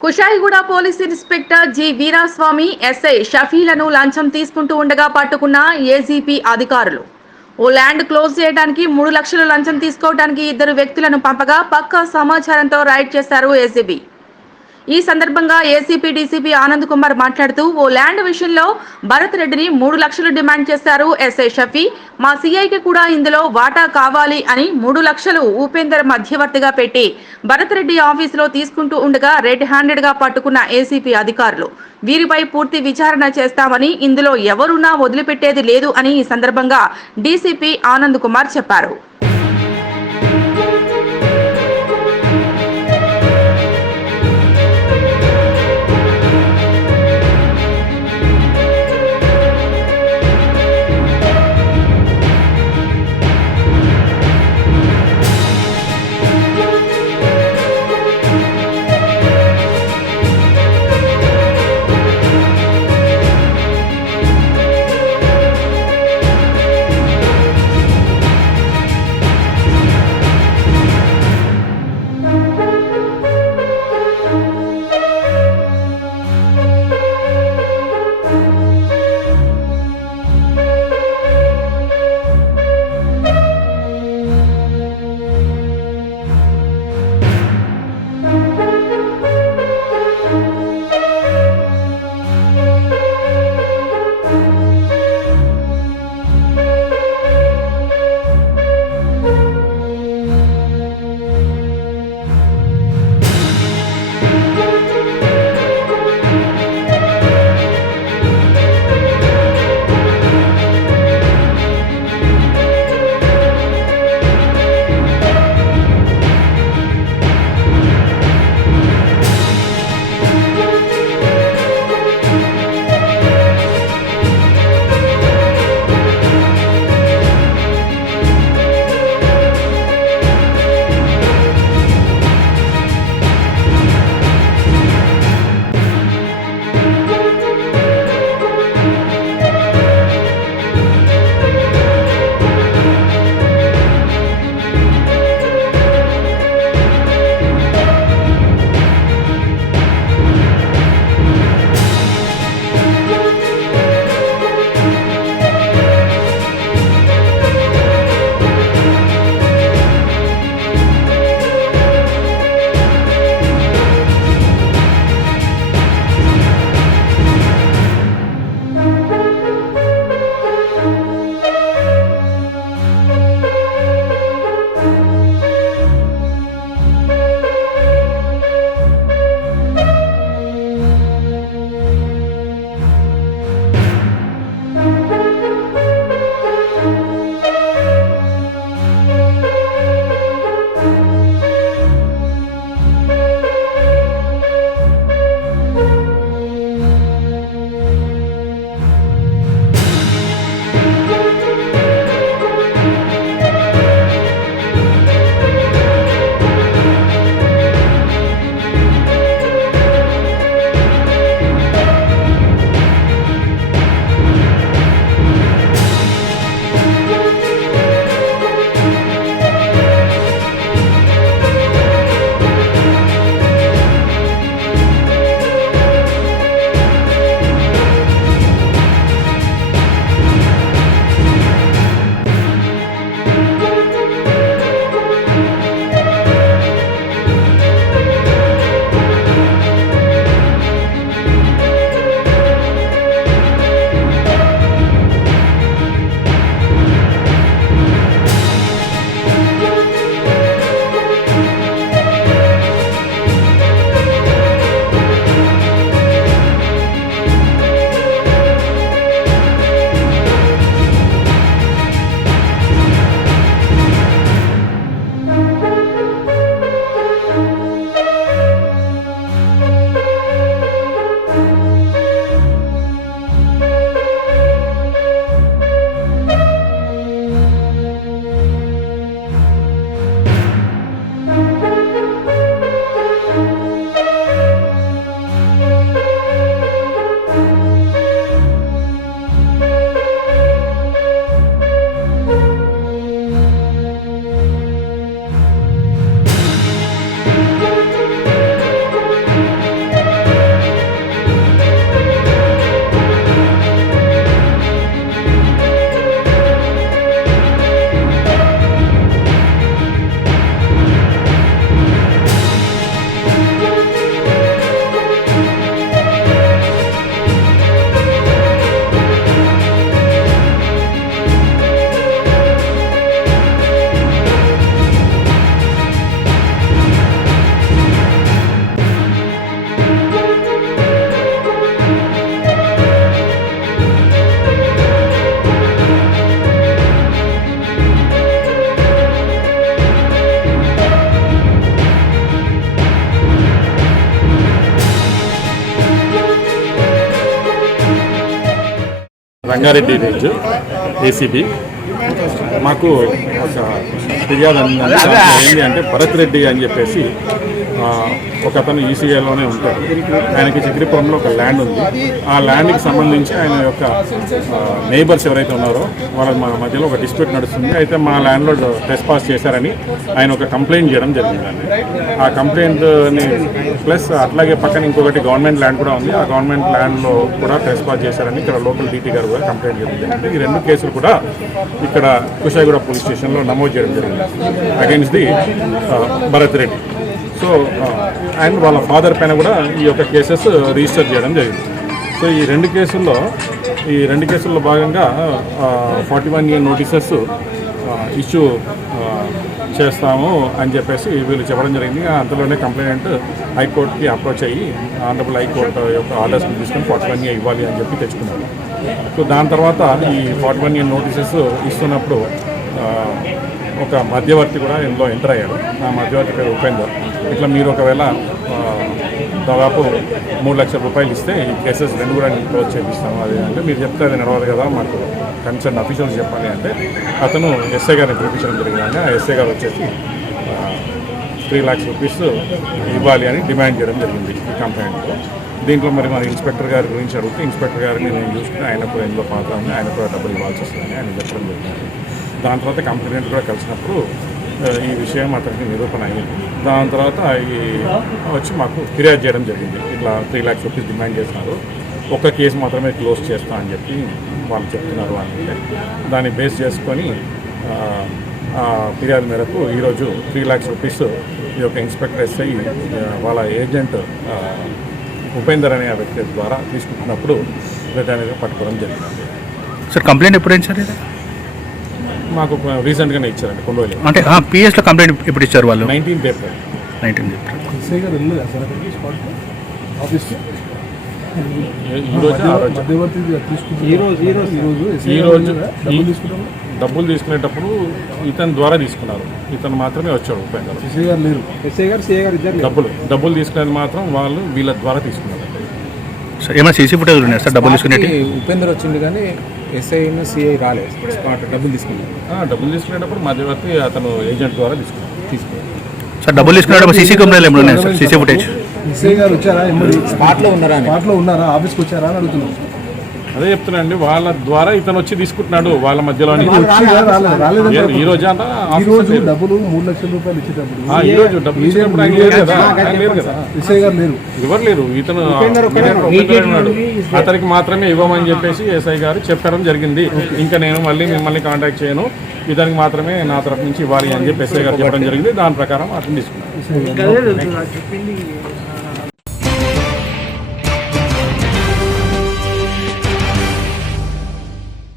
Kushaiguda police inspector G Veeraswamy SI షఫీలను లంచం తీసుకుంటూ ఉండగా పట్టుకున్న ఏజీపీ అధికారులు. ఓ ల్యాండ్ క్లోజ్ చేయడానికి మూడు లక్షలు లంచం తీసుకోవడానికి ఇద్దరు వ్యక్తులను పంపగా పక్కా సమాచారంతో రైడ్ చేశారు ఏసీబీ ఈ సందర్భంగా ఏసీపీ డీసీపీ ఆనంద్ కుమార్ మాట్లాడుతూ ఓ ల్యాండ్ విషయంలో భరత్ రెడ్డిని మూడు లక్షలు డిమాండ్ చేశారు ఎస్ఐ షఫీ. మా సీఐకి కూడా ఇందులో వాటా కావాలి అని మూడు లక్షలు ఉపేందర్ మధ్యవర్తిగా పెట్టి భరత్ రెడ్డి ఆఫీసులో తీసుకుంటూ ఉండగా రెడ్ హ్యాండెడ్గా పట్టుకున్న ఏసీపీ అధికారులు. వీరిపై పూర్తి విచారణ చేస్తామని ఇందులో ఎవరున్నా వదిలిపెట్టేది లేదు అని ఈ సందర్భంగా డీసీపీ ఆనంద్ కుమార్ చెప్పారు. Rangareddy range ACB. మాకు ఒక ఫిర్యాదు అందిందండి దాంట్లో ఏంటి అంటే భరత్ రెడ్డి అని చెప్పేసి ఒక అతను ఈసీఐలోనే ఉంటాడు. ఆయనకి చిక్రిపురంలో ఒక ల్యాండ్ ఉంది. ఆ ల్యాండ్కి సంబంధించి ఆయన యొక్క నైబర్స్ ఎవరైతే ఉన్నారో వాళ్ళ మా మధ్యలో ఒక డిస్ప్యూట్ నడుస్తుంది. అయితే మా ల్యాండ్లో టెస్ట్ పాస్ చేశారని ఆయన ఒక కంప్లైంట్ చేయడం జరిగిందండి. ఆ కంప్లైంట్ని ప్లస్ అట్లాగే పక్కన ఇంకొకటి గవర్నమెంట్ ల్యాండ్ కూడా ఉంది. ఆ గవర్నమెంట్ ల్యాండ్లో కూడా టెస్ట్ పాస్ చేశారని ఇక్కడ లోకల్ డీటీ గారు కూడా కంప్లైంట్ చేయడం జరిగింది. ఈ రెండు కేసులు కూడా ఇక్కడ కుషాయిగూడ పోలీస్ స్టేషన్లో నమోదు చేయడం జరిగింది against the Bharat Reddy. So and వాళ్ళ ఫాదర్ పైన కూడా ఈ యొక్క కేసెస్ రిజిస్టర్ చేయడం జరిగింది. సో ఈ రెండు కేసుల్లో ఈ రెండు కేసుల్లో భాగంగా forty one year notices issue చేస్తాము అని చెప్పేసి వీళ్ళు చెప్పడం జరిగింది. అంతలోనే కంప్లైంట్ హైకోర్టుకి అప్రోచ్ అయ్యి ఆనరబుల్ హైకోర్టు యొక్క ఆర్డర్స్ని తీసుకొని ఫార్టీ వన్ ఇవ్వాలి అని చెప్పి తెచ్చుకున్నారు. సో దాని తర్వాత ఈ ఫార్టీ వన్ ఇయర్ నోటీసెస్ ఇస్తున్నప్పుడు ఒక మధ్యవర్తి కూడా ఇందులో ఎంటర్ అయ్యాడు ఆ మధ్యవర్తి పేరు ఉపేందర్. ఇట్లా మీరు ఒకవేళ దాదాపు మూడు లక్షల రూపాయలు ఇస్తే ఈ కేసెస్ రెండు కూడా నేను క్లోజ్ చేపిస్తాము అది అంటే మీరు చెప్తే అది నడవదు కదా మాకు కన్సర్న్ అఫీషియల్స్ చెప్పాలి అంటే అతను ఎస్ఐ గారిని పిలిపించడం జరిగిందండి ఆ ఎస్ఐ గారు వచ్చేసి త్రీ ల్యాక్స్ రూపీస్ ఇవ్వాలి అని డిమాండ్ చేయడం జరిగింది ఈ కంప్లైంట్లో దీంట్లో మరి మన ఇన్స్పెక్టర్ గారి గురించి అడిగితే ఇన్స్పెక్టర్ గారిని నేను చూసుకుని ఆయన కూడా ఇందులో పాత్ర ఉంది ఆయన కూడా డబ్బులు ఇవ్వాల్సి వస్తుందని ఆయన చెప్పడం జరిగింది దాని తర్వాత కంప్లైంట్ కూడా కలిసినప్పుడు ఈ విషయం అతనికి నిరూపణ అయ్యింది దాని తర్వాత ఈ వచ్చి మాకు ఫిర్యాదు చేయడం జరిగింది. ఇట్లా త్రీ ల్యాక్స్ రూపీస్ డిమాండ్ చేస్తున్నారు. ఒక్క కేసు మాత్రమే క్లోజ్ చేస్తా అని చెప్పి వాళ్ళు చెప్తున్నారు అంటే దాన్ని బేస్ చేసుకొని ఆ, ఫిర్యాదు మేరకు ఈరోజు త్రీ ల్యాక్స్ రూపీస్ ఈ యొక్క ఇన్స్పెక్టర్ ఎస్ఐ వాళ్ళ ఏజెంట్ ఉపేందర్ అనే ఆ వ్యక్తి ద్వారా తీసుకుంటున్నప్పుడు దానిగా పట్టుకోవడం జరిగింది. సార్ కంప్లైంట్ ఎప్పుడైంది సార్ ఇది? మాకు రీసెంట్గానే ఇచ్చారండి కొండోలి అంటే పిఎస్లో కంప్లైంట్ ఎప్పుడు ఇచ్చారు వాళ్ళు? Nineteenth April? డబ్బులు తీసుకునేటప్పుడు ఇతని ద్వారా తీసుకున్నారు. ఇతను మాత్రమే వచ్చాడు ఉపేందర్ ఎస్ఐ గారు లేరు. ఎస్ఐ గారు సిఐ గారు ఇద్దరు డబ్బులు డబ్బులు తీసుకునేది మాత్రం వాళ్ళు వీళ్ళ ద్వారా తీసుకున్నారు. ఏమైనా సీసీ ఫుటేజ్ ఉన్నాయి సార్? డబ్బులు తీసుకునేటి? ఉపేందర్ వచ్చింది కానీ ఎస్ఐ సిఐ రాలేదు స్పాట్ డబ్బులు తీసుకున్నారు ఆ, డబ్బులు తీసుకునేటప్పుడు మధ్యవర్తి అతను ఏజెంట్ ద్వారా తీసుకున్నారు తీసుకున్నారు సార్ డబ్బులు తీసుకునేటప్పుడు సీసీ కెమెరాలు ఏమైనా ఉన్నాయి సార్? CC footage? ఎస్ఐ గారు వచ్చారా ఎమ్మడి స్పాట్లో ఉన్నారా అని. స్పాట్లో ఉన్నారా? ఆఫీస్కి వచ్చారా అని అడుగుతున్నాం. అదే చెప్తున్నాండి వాళ్ళ ద్వారా ఇతను వచ్చి తీసుకుంటున్నాడు వాళ్ళ రాలేదంటే ఈ రోజు డబ్బులు మూడు లక్షల రూపాయలు ఇచ్చేటప్పుడు ఈ రోజు డబ్బులు ఇచ్చినప్పుడు ఆయన లేరు కదా లేరు కదా. ఎస్ఐ గారు లేరు. ఎవరు లేరు? ఇతను ఉన్నాడు. అతనికి మాత్రమే ఇవ్వమని చెప్పేసి ఎస్ఐ గారు చెప్పడం జరిగింది. ఇంకా నేను మళ్ళీ మిమ్మల్ని కాంటాక్ట్ చేయను. ఇతనికి మాత్రమే నా తరఫు నుంచి ఇవ్వాలి అని చెప్పి ఎస్ఐ గారు చెప్పడం జరిగింది. దాని ప్రకారం అతను తీసుకున్నాను